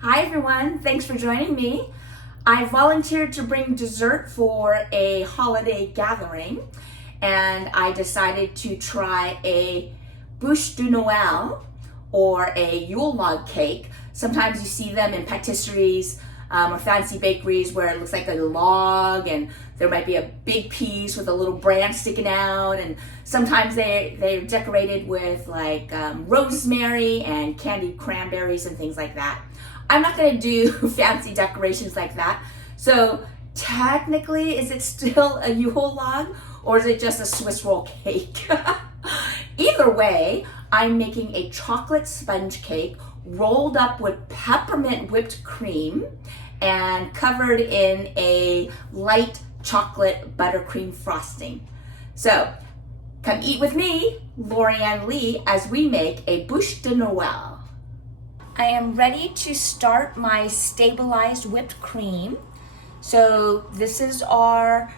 Hi everyone, thanks for joining me. I volunteered to bring dessert for a holiday gathering and I decided to try a Buche de Noel or a Yule Log cake. Sometimes you see them in patisseries or fancy bakeries where it looks like a log and there might be a big piece with a little branch sticking out, and sometimes they're decorated with like rosemary and candied cranberries and things like that. I'm not gonna do fancy decorations like that. So technically, is it still a Yule log or is it just a Swiss roll cake? Either way, I'm making a chocolate sponge cake rolled up with peppermint whipped cream and covered in a light chocolate buttercream frosting. So come eat with me, Lori Ann Lee, as we make a Buche de Noel. I am ready to start my stabilized whipped cream. So this is our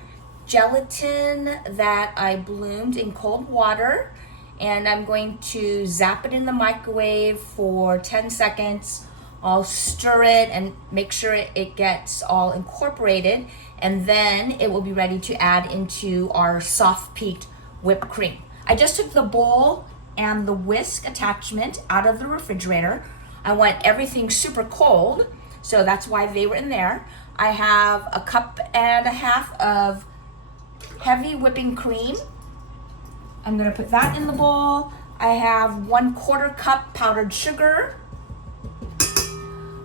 gelatin that I bloomed in cold water, and I'm going to zap it in the microwave for 10 seconds. I'll stir it and make sure it gets all incorporated, and then it will be ready to add into our soft peaked whipped cream. I just took the bowl and the whisk attachment out of the refrigerator. I want everything super cold, so that's why they were in there. I have a cup and a half of heavy whipping cream. I'm gonna put that in the bowl. I have 1/4 cup powdered sugar.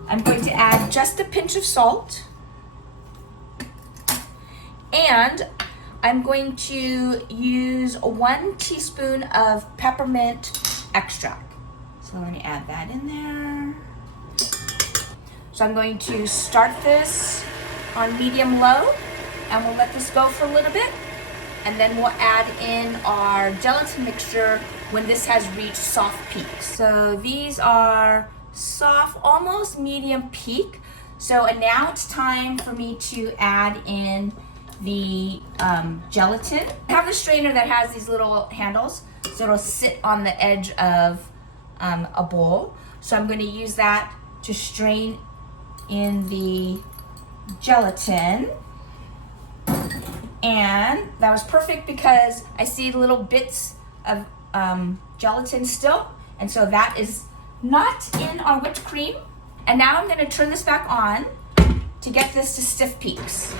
I'm going to add just a pinch of salt. And I'm going to use 1 teaspoon of peppermint extract. So I'm going to add that in there. So I'm going to start this on medium-low, and we'll let this go for a little bit. And then we'll add in our gelatin mixture when this has reached soft peak. So these are soft, almost medium peak. So and now it's time for me to add in the gelatin. I have a strainer that has these little handles, so it'll sit on the edge of a bowl. So I'm going to use that to strain in the gelatin. And that was perfect because I see little bits of gelatin still, and so that is not in our whipped cream. And now I'm going to turn this back on to get this to stiff peaks.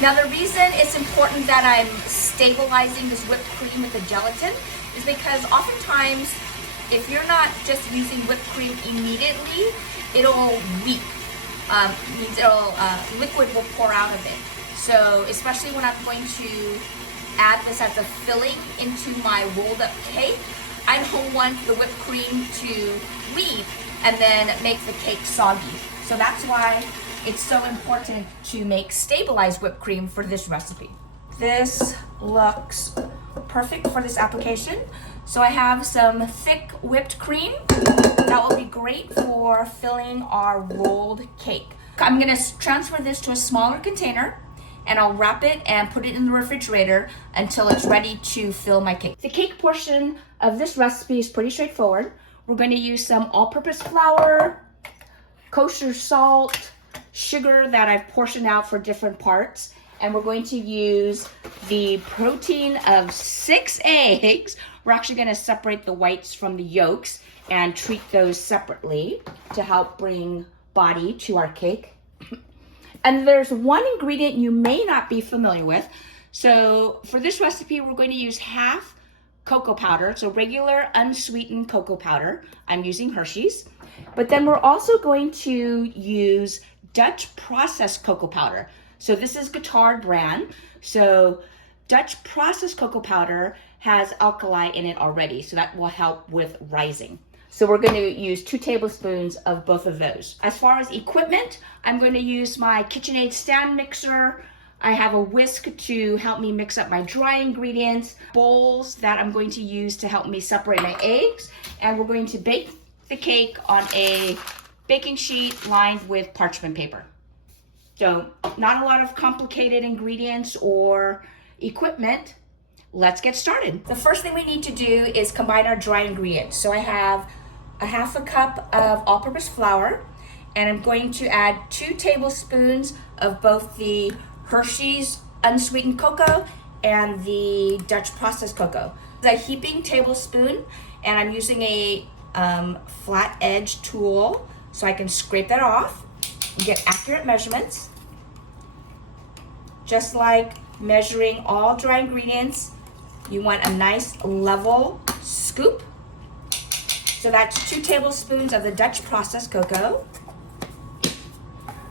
Now the reason it's important that I'm stabilizing this whipped cream with the gelatin is because oftentimes if you're not just using whipped cream immediately, it'll weep. Means liquid will pour out of it. So especially when I'm going to add this as a filling into my rolled up cake, I don't want the whipped cream to weep and then make the cake soggy. So that's why it's so important to make stabilized whipped cream for this recipe. This looks perfect for this application. So I have some thick whipped cream that will be great for filling our rolled cake. I'm gonna transfer this to a smaller container and I'll wrap it and put it in the refrigerator until it's ready to fill my cake. The cake portion of this recipe is pretty straightforward. We're going to use some all-purpose flour, kosher salt, sugar that I've portioned out for different parts, and we're going to use the protein of 6 eggs. We're actually going to separate the whites from the yolks and treat those separately to help bring body to our cake. And there's one ingredient you may not be familiar with. So for this recipe, we're going to use half cocoa powder, so regular unsweetened cocoa powder. I'm using Hershey's. But then we're also going to use Dutch processed cocoa powder. So this is Guitar brand. So Dutch processed cocoa powder has alkali in it already, so that will help with rising. So we're going to use 2 tablespoons of both of those. As far as equipment, I'm going to use my KitchenAid stand mixer. I have a whisk to help me mix up my dry ingredients, bowls that I'm going to use to help me separate my eggs, and we're going to bake the cake on a baking sheet lined with parchment paper. So not a lot of complicated ingredients or equipment. Let's get started. The first thing we need to do is combine our dry ingredients. So I have a half a cup of all-purpose flour, and I'm going to add 2 tablespoons of both the Hershey's unsweetened cocoa and the Dutch processed cocoa. It's a heaping tablespoon, and I'm using a flat edge tool so I can scrape that off and get accurate measurements. Just like measuring all dry ingredients, you want a nice level scoop. So that's 2 tablespoons of the Dutch processed cocoa.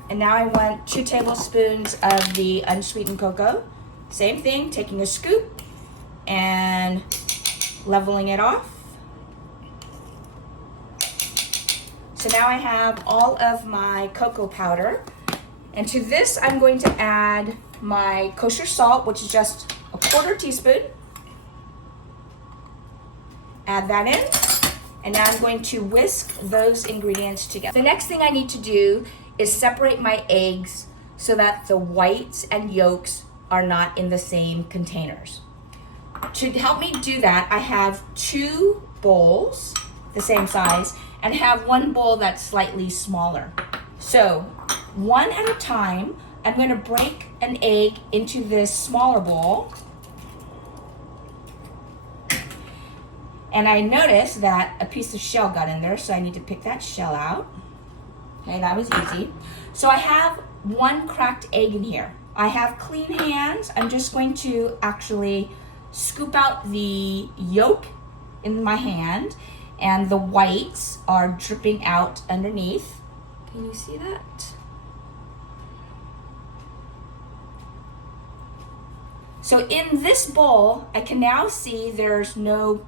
And now I want 2 tablespoons of the unsweetened cocoa. Same thing, taking a scoop and leveling it off. So now I have all of my cocoa powder. And to this, I'm going to add my kosher salt, which is just a 1/4 teaspoon. Add that in. And now I'm going to whisk those ingredients together. The next thing I need to do is separate my eggs so that the whites and yolks are not in the same containers. To help me do that, I have 2 bowls, the same size, and have 1 bowl that's slightly smaller. So, one at a time, I'm going to break an egg into this smaller bowl. And I noticed that a piece of shell got in there, so I need to pick that shell out. Okay, that was easy. So I have 1 cracked egg in here. I have clean hands. I'm just going to actually scoop out the yolk in my hand, and the whites are dripping out underneath. Can you see that? So in this bowl, I can now see there's no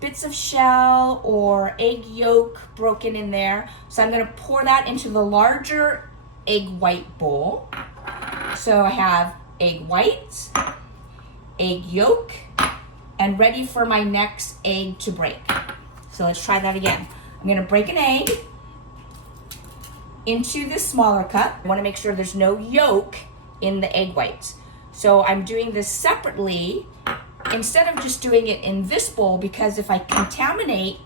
bits of shell or egg yolk broken in there. So I'm going to pour that into the larger egg white bowl. So I have egg white, egg yolk, and ready for my next egg to break. So let's try that again. I'm going to break an egg into this smaller cup. I want to make sure there's no yolk in the egg whites. So I'm doing this separately instead of just doing it in this bowl, because if I contaminate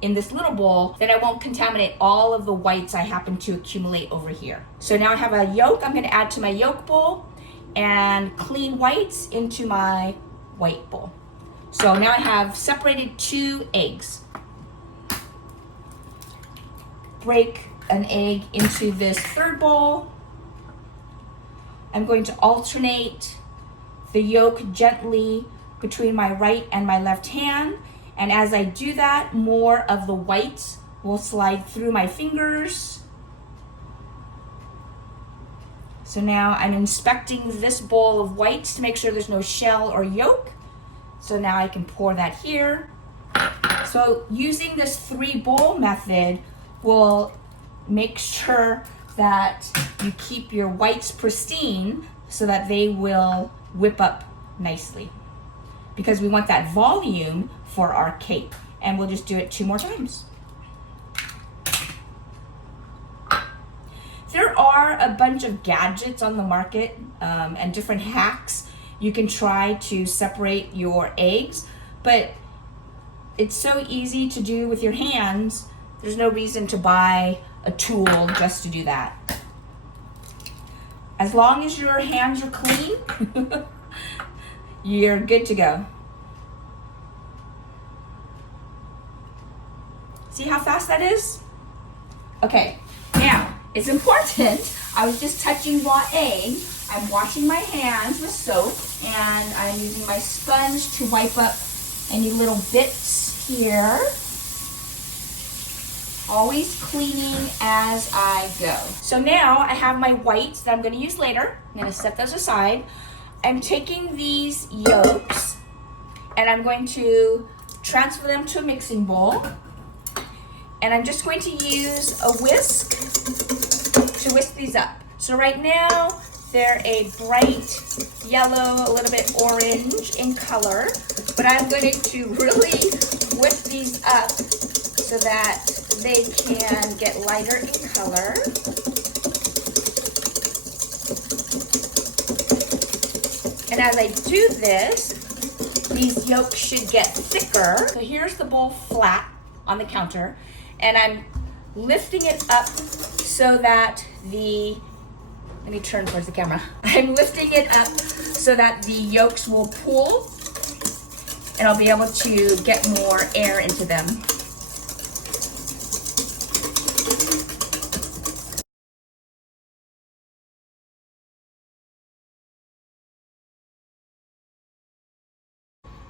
in this little bowl, then I won't contaminate all of the whites I happen to accumulate over here. So now I have a yolk I'm going to add to my yolk bowl, and clean whites into my white bowl. So now I have separated 2 eggs. Break an egg into this 3rd bowl. I'm going to alternate the yolk gently between my right and my left hand. And as I do that, more of the whites will slide through my fingers. So now I'm inspecting this bowl of whites to make sure there's no shell or yolk. So now I can pour that here. So using this 3-bowl method will make sure that you keep your whites pristine so that they will whip up nicely, because we want that volume for our cake. And we'll just do it 2 more times. There are a bunch of gadgets on the market and different hacks you can try to separate your eggs, but it's so easy to do with your hands. There's no reason to buy a tool just to do that. As long as your hands are clean, you're good to go. See how fast that is? Okay, now it's important. I was just touching raw egg. I'm washing my hands with soap, and I'm using my sponge to wipe up any little bits here. Always cleaning as I go. So now I have my whites that I'm going to use later. I'm going to set those aside. I'm taking these yolks and I'm going to transfer them to a mixing bowl. And I'm just going to use a whisk to whisk these up. So right now they're a bright yellow, a little bit orange in color, but I'm going to really whisk these up so that they can get lighter in color. And as I do this, these yolks should get thicker. So here's the bowl flat on the counter. and I'm lifting it up so that let me turn towards the camera. I'm lifting it up so that the yolks will pool and I'll be able to get more air into them.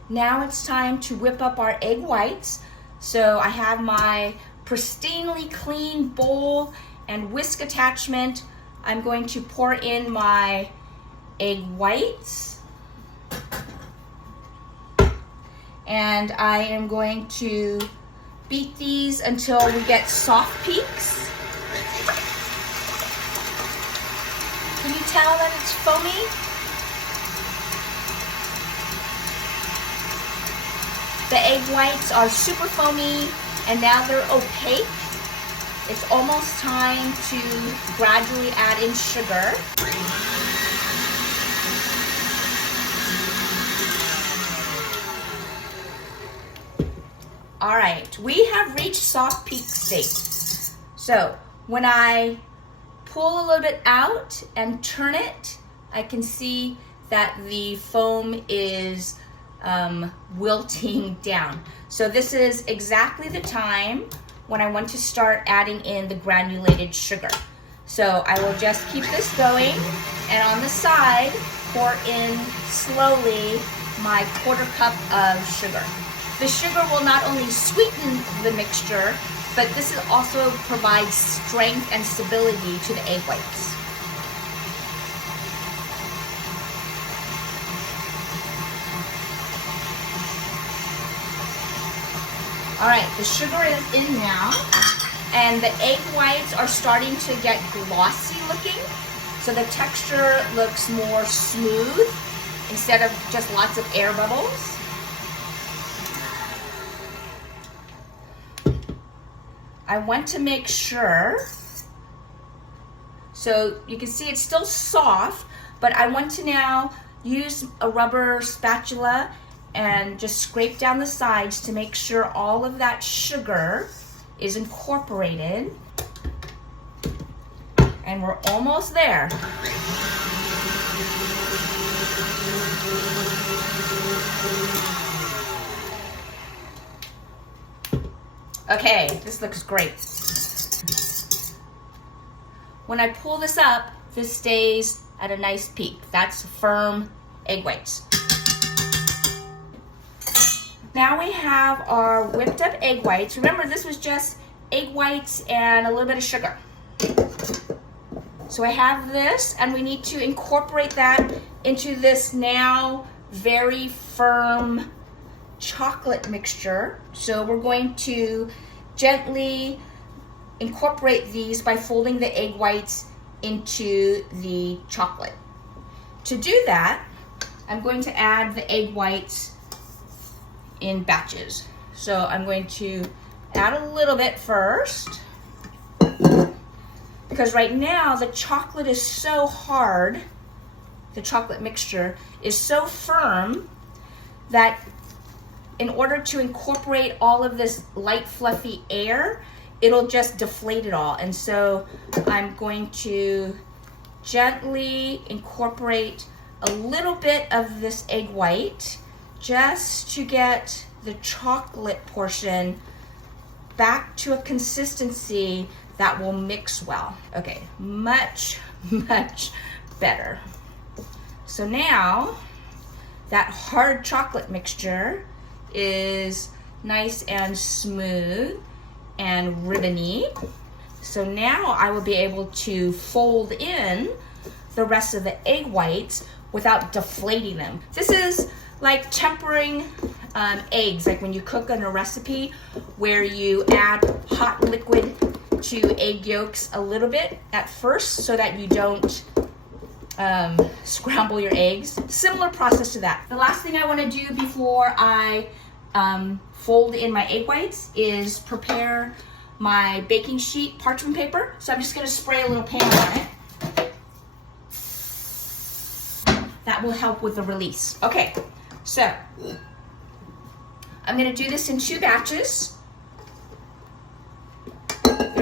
Now it's time to whip up our egg whites. So I have my pristinely clean bowl and whisk attachment. I'm going to pour in my egg whites. And I am going to beat these until we get soft peaks. Can you tell that it's foamy? The egg whites are super foamy and now they're opaque. It's almost time to gradually add in sugar. All right, we have reached soft peak state. So when I pull a little bit out and turn it, I can see that the foam is wilting down. So this is exactly the time when I want to start adding in the granulated sugar. So I will just keep this going, and on the side, pour in slowly my 1/4 cup of sugar. The sugar will not only sweeten the mixture, but this also provides strength and stability to the egg whites. All right, the sugar is in now, and the egg whites are starting to get glossy looking. So the texture looks more smooth instead of just lots of air bubbles. I want to make sure, so you can see it's still soft, but I want to now use a rubber spatula and just scrape down the sides to make sure all of that sugar is incorporated. And we're almost there. Okay, this looks great. When I pull this up, this stays at a nice peak. That's firm egg whites. Now we have our whipped up egg whites. Remember, this was just egg whites and a little bit of sugar. So I have this, and we need to incorporate that into this now very firm chocolate mixture. So we're going to gently incorporate these by folding the egg whites into the chocolate. To do that, I'm going to add the egg whites in batches. So I'm going to add a little bit first, because right now the chocolate is so hard, the chocolate mixture is so firm that in order to incorporate all of this light fluffy air, it'll just deflate it all. And so I'm going to gently incorporate a little bit of this egg white just to get the chocolate portion back to a consistency that will mix well. Okay, much, much better. So now that hard chocolate mixture is nice and smooth and ribbony. So now I will be able to fold in the rest of the egg whites without deflating them. This is like tempering eggs, like when you cook on a recipe where you add hot liquid to egg yolks a little bit at first so that you don't scramble your eggs. Similar process to that. The last thing I want to do before I fold in my egg whites is prepare my baking sheet parchment paper. So I'm just going to spray a little pan on it. That will help with the release. Okay, so I'm going to do this in 2 batches.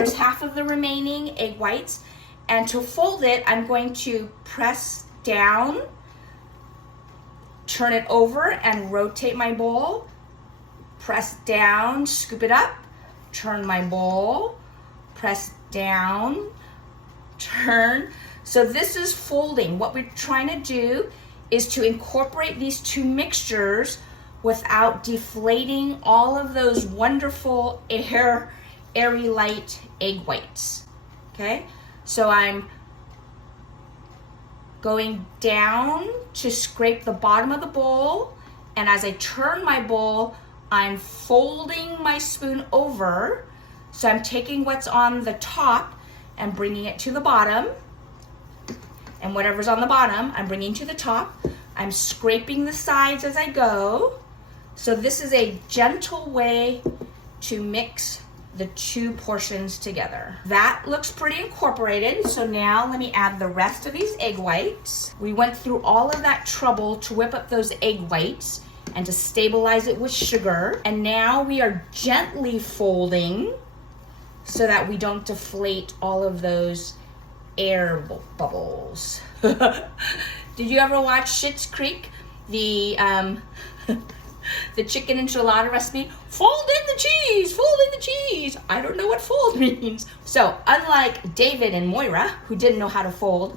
There's half of the remaining egg whites. And to fold it, I'm going to press down, turn it over and rotate my bowl. Press down, scoop it up, turn my bowl, press down, turn. So this is folding. What we're trying to do is to incorporate these two mixtures without deflating all of those wonderful airy light egg whites, okay? So I'm going down to scrape the bottom of the bowl, and as I turn my bowl, I'm folding my spoon over. So I'm taking what's on the top and bringing it to the bottom, and whatever's on the bottom, I'm bringing to the top. I'm scraping the sides as I go. So this is a gentle way to mix the two portions together. That looks pretty incorporated. So now let me add the rest of these egg whites. We went through all of that trouble to whip up those egg whites and to stabilize it with sugar. And now we are gently folding so that we don't deflate all of those air bubbles. Did you ever watch Schitt's Creek? The the chicken enchilada recipe? Fold in the cheese, fold in the cheese. I don't know what fold means. So unlike David and Moira, who didn't know how to fold,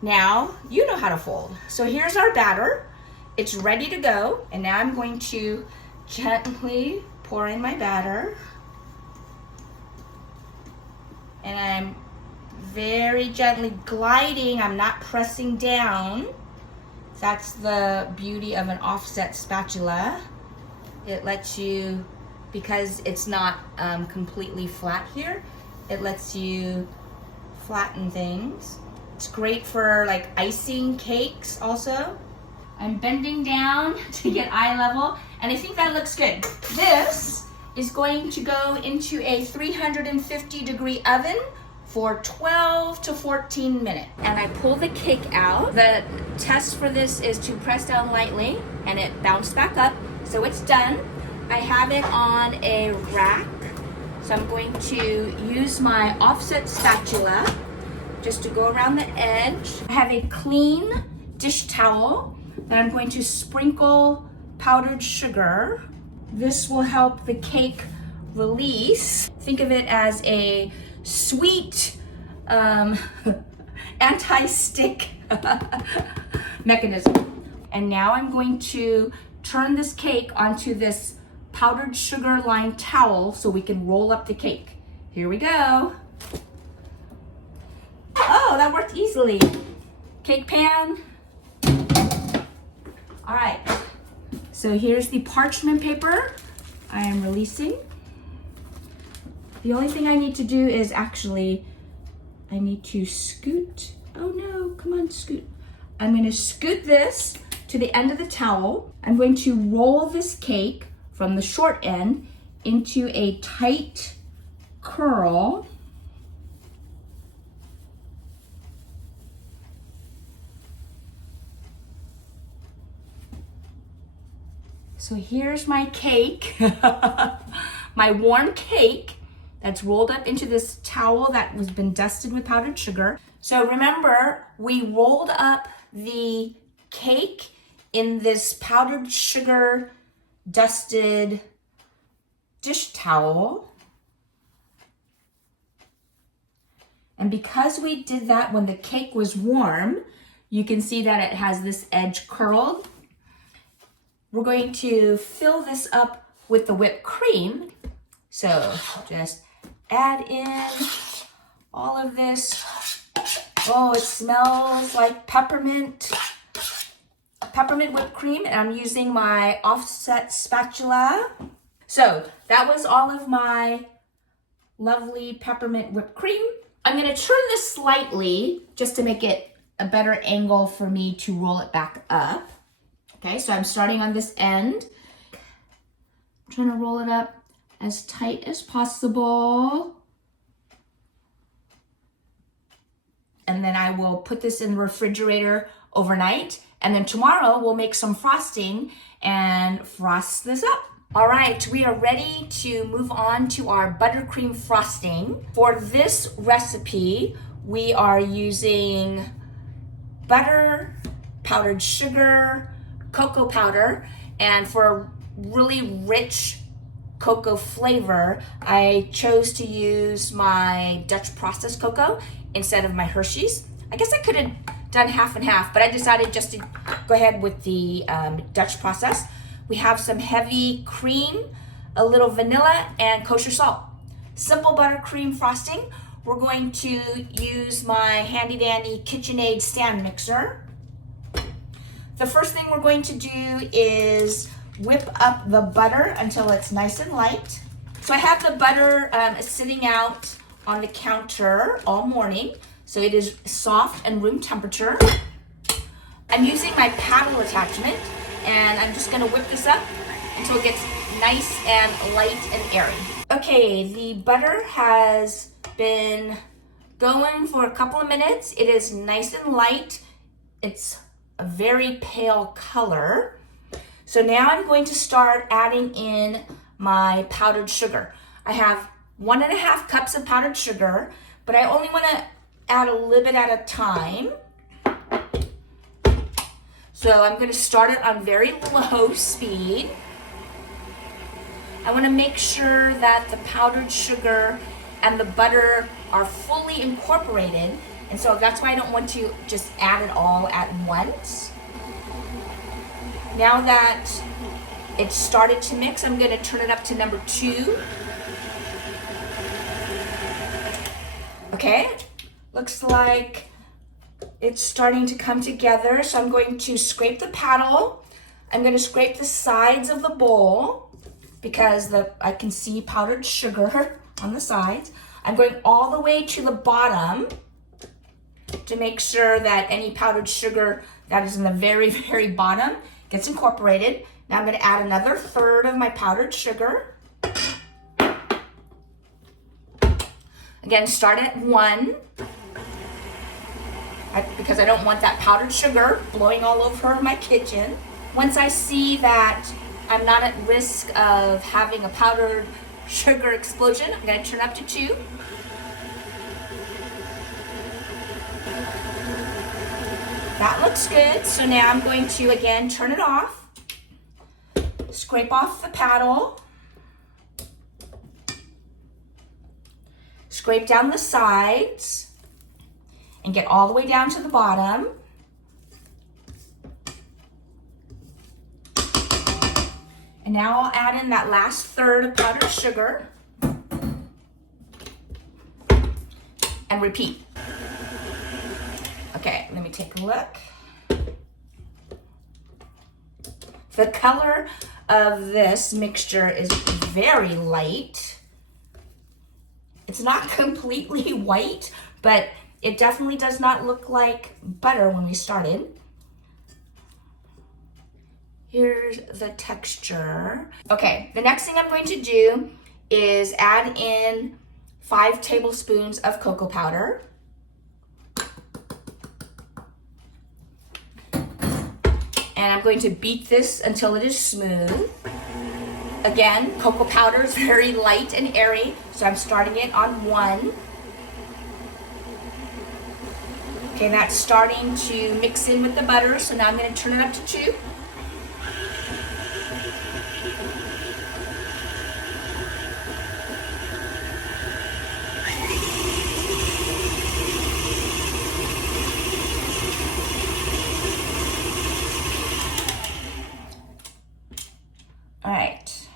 now you know how to fold. So here's our batter. It's ready to go. And now I'm going to gently pour in my batter. And I'm very gently gliding. I'm not pressing down. That's the beauty of an offset spatula. It lets you, because it's not completely flat here, it lets you flatten things. It's great for like icing cakes also. I'm bending down to get eye level, and I think that looks good. This is going to go into a 350-degree oven for 12 to 14 minutes. And I pull the cake out. The test for this is to press down lightly and it bounced back up. So it's done. I have it on a rack. So I'm going to use my offset spatula just to go around the edge. I have a clean dish towel that I'm going to sprinkle powdered sugar. This will help the cake release. Think of it as a sweet anti-stick mechanism. And now I'm going to turn this cake onto this powdered sugar lined towel so we can roll up the cake. Here we go. Oh, that worked easily. Cake pan. All right, so here's the parchment paper I am releasing. The only thing I need to do is actually, I need to scoot. Oh no, come on, scoot. I'm gonna scoot this to the end of the towel. I'm going to roll this cake from the short end into a tight curl. So here's my cake, my warm cake that's rolled up into this towel that has been dusted with powdered sugar. So remember, we rolled up the cake in this powdered sugar dusted dish towel. And because we did that when the cake was warm, you can see that it has this edge curled. We're going to fill this up with the whipped cream. So just add in all of this. Oh, it smells like peppermint whipped cream, and I'm using my offset spatula. So that was all of my lovely peppermint whipped cream. I'm gonna turn this slightly just to make it a better angle for me to roll it back up. Okay, so I'm starting on this end. I'm trying to roll it up as tight as possible. And then I will put this in the refrigerator overnight. And then tomorrow we'll make some frosting and frost this up. All right, we are ready to move on to our buttercream frosting. For this recipe, we are using butter, powdered sugar, cocoa powder, and for a really rich cocoa flavor, I chose to use my Dutch processed cocoa instead of my Hershey's. I guess I could have done half and half, but I decided just to go ahead with the Dutch process. We have some heavy cream, a little vanilla, and kosher salt. Simple buttercream frosting. We're going to use my handy dandy KitchenAid stand mixer. The first thing we're going to do is whip up the butter until it's nice and light. So I have the butter sitting out on the counter all morning, so it is soft and room temperature. I'm using my paddle attachment, and I'm just gonna whip this up until it gets nice and light and airy. Okay, the butter has been going for a couple of minutes. It is nice and light. It's a very pale color. So now I'm going to start adding in my powdered sugar. I have 1.5 cups of powdered sugar, but I only wanna add a little bit at a time. So I'm gonna start it on very low speed. I wanna make sure that the powdered sugar and the butter are fully incorporated, and so that's why I don't want to just add it all at once. Now that it's started to mix, I'm gonna turn it up to number 2. Okay, looks like it's starting to come together, so I'm going to scrape the paddle. I'm going to scrape the sides of the bowl because I can see powdered sugar on the sides. I'm going all the way to the bottom to make sure that any powdered sugar that is in the very, very bottom gets incorporated. Now I'm going to add another third of my powdered sugar. Again, start at 1. Because I don't want that powdered sugar blowing all over my kitchen. Once I see that I'm not at risk of having a powdered sugar explosion, I'm gonna turn up to 2. That looks good. So now I'm going to, again, turn it off. Scrape off the paddle. Scrape down the sides. And get all the way down to the bottom. And now I'll add in that last third of powdered sugar. And repeat. Okay, let me take a look. The color of this mixture is very light. It's not completely white, but it definitely does not look like butter when we started. Here's the texture. Okay, the next thing I'm going to do is add in 5 tablespoons of cocoa powder. And I'm going to beat this until it is smooth. Again, cocoa powder is very light and airy, so I'm starting it on 1. Okay, that's starting to mix in with the butter, so now I'm going to turn it up to 2. All right.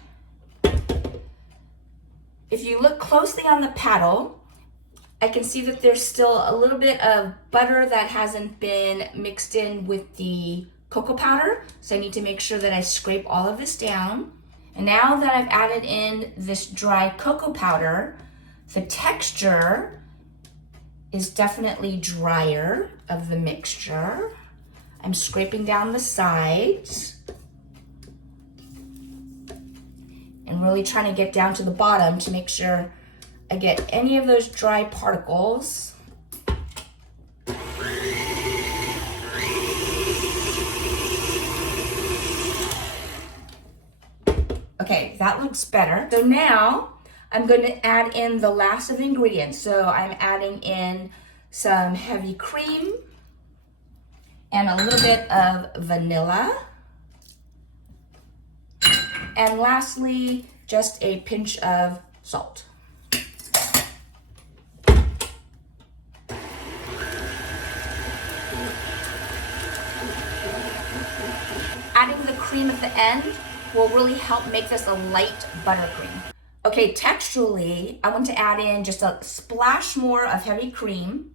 If you look closely on the paddle, I can see that there's still a little bit of butter that hasn't been mixed in with the cocoa powder. So I need to make sure that I scrape all of this down. And now that I've added in this dry cocoa powder, the texture is definitely drier of the mixture. I'm scraping down the sides and really trying to get down to the bottom to make sure I get any of those dry particles. Okay, that looks better. So now I'm going to add in the last of the ingredients. So I'm adding in some heavy cream and a little bit of vanilla. And lastly, just a pinch of salt. Adding the cream at the end will really help make this a light buttercream. Okay, texturally, I want to add in just a splash more of heavy cream.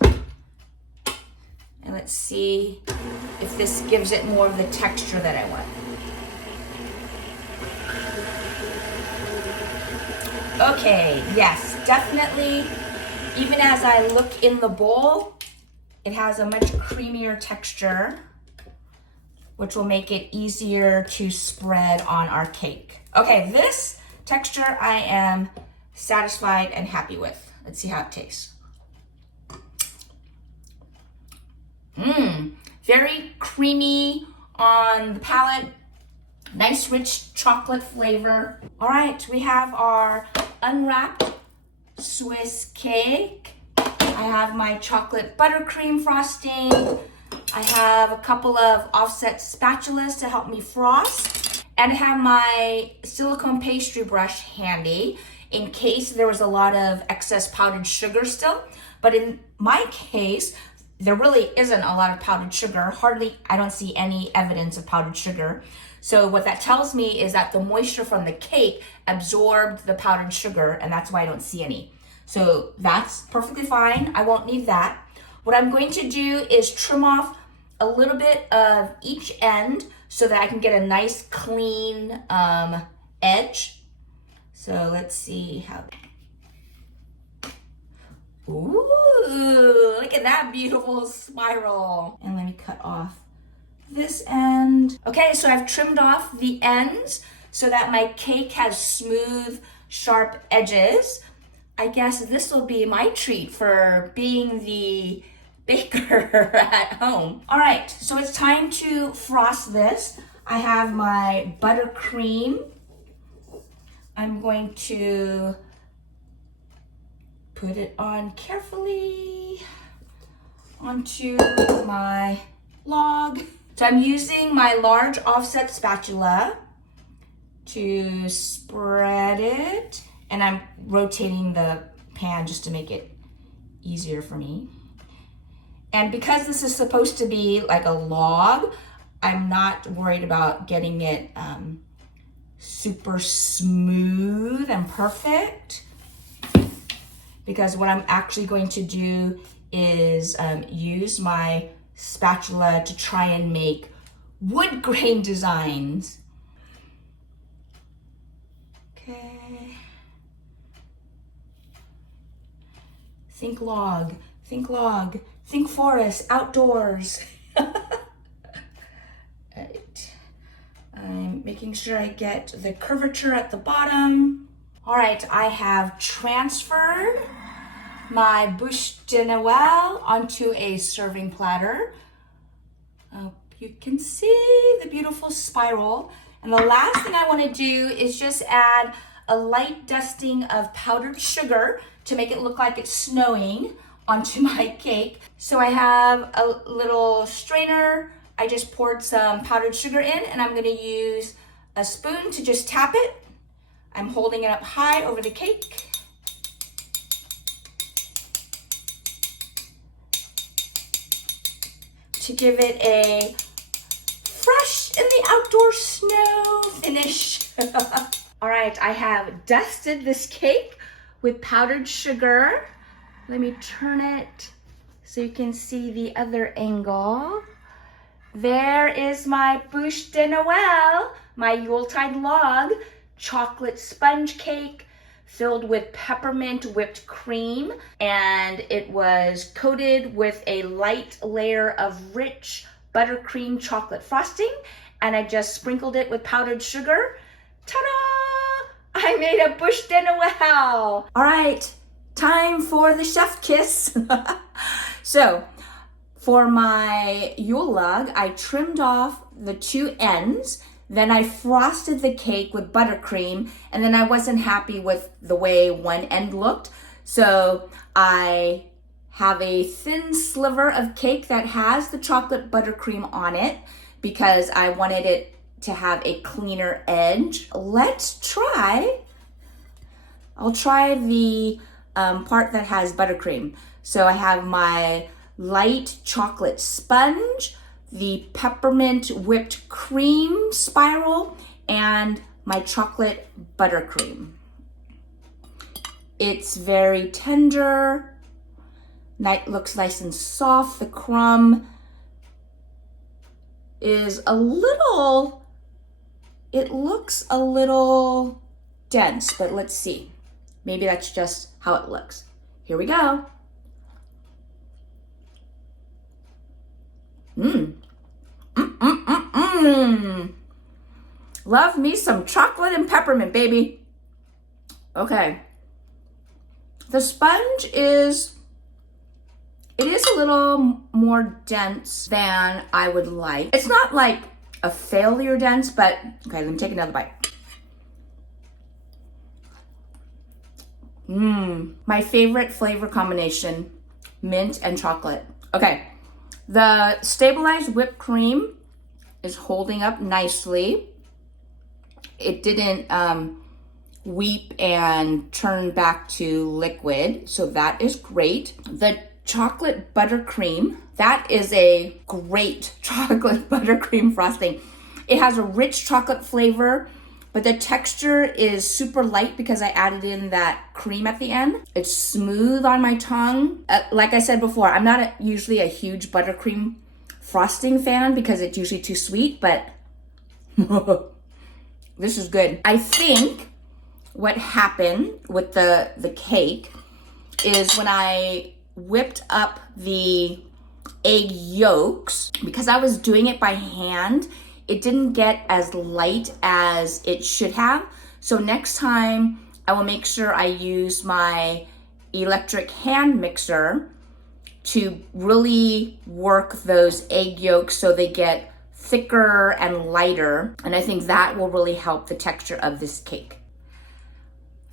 And let's see if this gives it more of the texture that I want. Okay, yes, definitely. Even as I look in the bowl, it has a much creamier texture, which will make it easier to spread on our cake. Okay, this texture I am satisfied and happy with. Let's see how it tastes. Very creamy on the palate. Nice rich chocolate flavor. All right, we have our unwrapped Swiss cake. I have my chocolate buttercream frosting. I have a couple of offset spatulas to help me frost. And I have my silicone pastry brush handy in case there was a lot of excess powdered sugar still. But in my case, there really isn't a lot of powdered sugar. I don't see any evidence of powdered sugar. So what that tells me is that the moisture from the cake absorbed the powdered sugar, and that's why I don't see any. So that's perfectly fine. I won't need that. What I'm going to do is trim off a little bit of each end so that I can get a nice clean edge. So let's see how. Ooh, look at that beautiful spiral. And let me cut off this end. Okay, so I've trimmed off the ends so that my cake has smooth, sharp edges. I guess this will be my treat for being the baker at home. All right, so it's time to frost this. I have my buttercream. I'm going to put it on carefully onto my log. So I'm using my large offset spatula to spread it, and I'm rotating the pan just to make it easier for me. And because this is supposed to be like a log, I'm not worried about getting it super smooth and perfect, because what I'm actually going to do is use my spatula to try and make wood grain designs. Okay. Think log, think forest, outdoors. Right. I'm making sure I get the curvature at the bottom. All right, I have transferred my Buche de Noel onto a serving platter. You can see the beautiful spiral. And the last thing I want to do is just add a light dusting of powdered sugar to make it look like it's snowing onto my cake. So I have a little strainer. I just poured some powdered sugar in, and I'm going to use a spoon to just tap it. I'm holding it up high over the cake. To give it a fresh in the outdoor snow finish. All right, I have dusted this cake with powdered sugar. Let me turn it so you can see the other angle. There is my Buche de Noel, my Yuletide log, chocolate sponge cake filled with peppermint whipped cream, and it was coated with a light layer of rich buttercream chocolate frosting, and I just sprinkled it with powdered sugar. Ta-da! I made a Buche de Noel. All right, time for the chef kiss. So, for my Yule log, I trimmed off the two ends Then I frosted the cake with buttercream, and then I wasn't happy with the way one end looked. So I have a thin sliver of cake that has the chocolate buttercream on it because I wanted it to have a cleaner edge. Let's try. I'll try the part that has buttercream. So I have my light chocolate sponge, the peppermint whipped cream spiral, and my chocolate buttercream. It's very tender. Looks nice and soft. The crumb is a little, it looks a little dense, but let's see. Maybe that's just how it looks. Here we go. Love me some chocolate and peppermint, baby. Okay. The sponge is, it is a little more dense than I would like. It's not like a failure dense, but okay, let me take another bite. My favorite flavor combination, mint and chocolate. Okay, the stabilized whipped cream is holding up nicely. It didn't weep and turn back to liquid, so that is great. The chocolate buttercream, that is a great chocolate buttercream frosting. It has a rich chocolate flavor, but the texture is super light because I added in that cream at the end. It's smooth on my tongue. Like I said before, I'm not usually a huge buttercream frosting fan because it's usually too sweet, but this is good. I think what happened with the cake is when I whipped up the egg yolks, because I was doing it by hand, it didn't get as light as it should have. So next time I will make sure I use my electric hand mixer to really work those egg yolks so they get thicker and lighter. And I think that will really help the texture of this cake.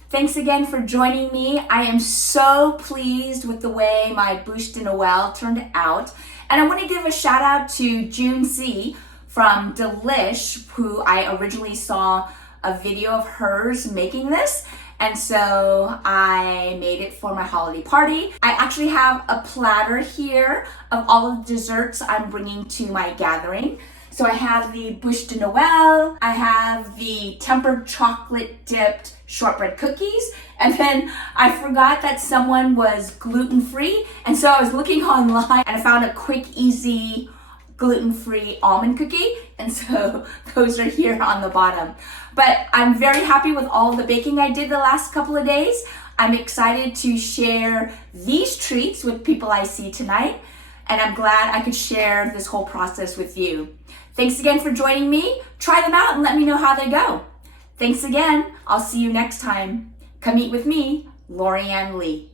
Thanks again for joining me. I am so pleased with the way my Buche de Noel turned out. And I want to give a shout out to June C. from Delish, who I originally saw a video of hers making this. And so I made it for my holiday party. I actually have a platter here of all of the desserts I'm bringing to my gathering. So I have the Buche de Noel, I have the tempered chocolate dipped shortbread cookies, and then I forgot that someone was gluten-free, and so I was looking online and I found a quick, easy, gluten-free almond cookie, and so those are here on the bottom. But I'm very happy with all of the baking I did the last couple of days. I'm excited to share these treats with people I see tonight, and I'm glad I could share this whole process with you. Thanks again for joining me. Try them out and let me know how they go. Thanks again. I'll see you next time. Come eat with me, Lori Ann Lee.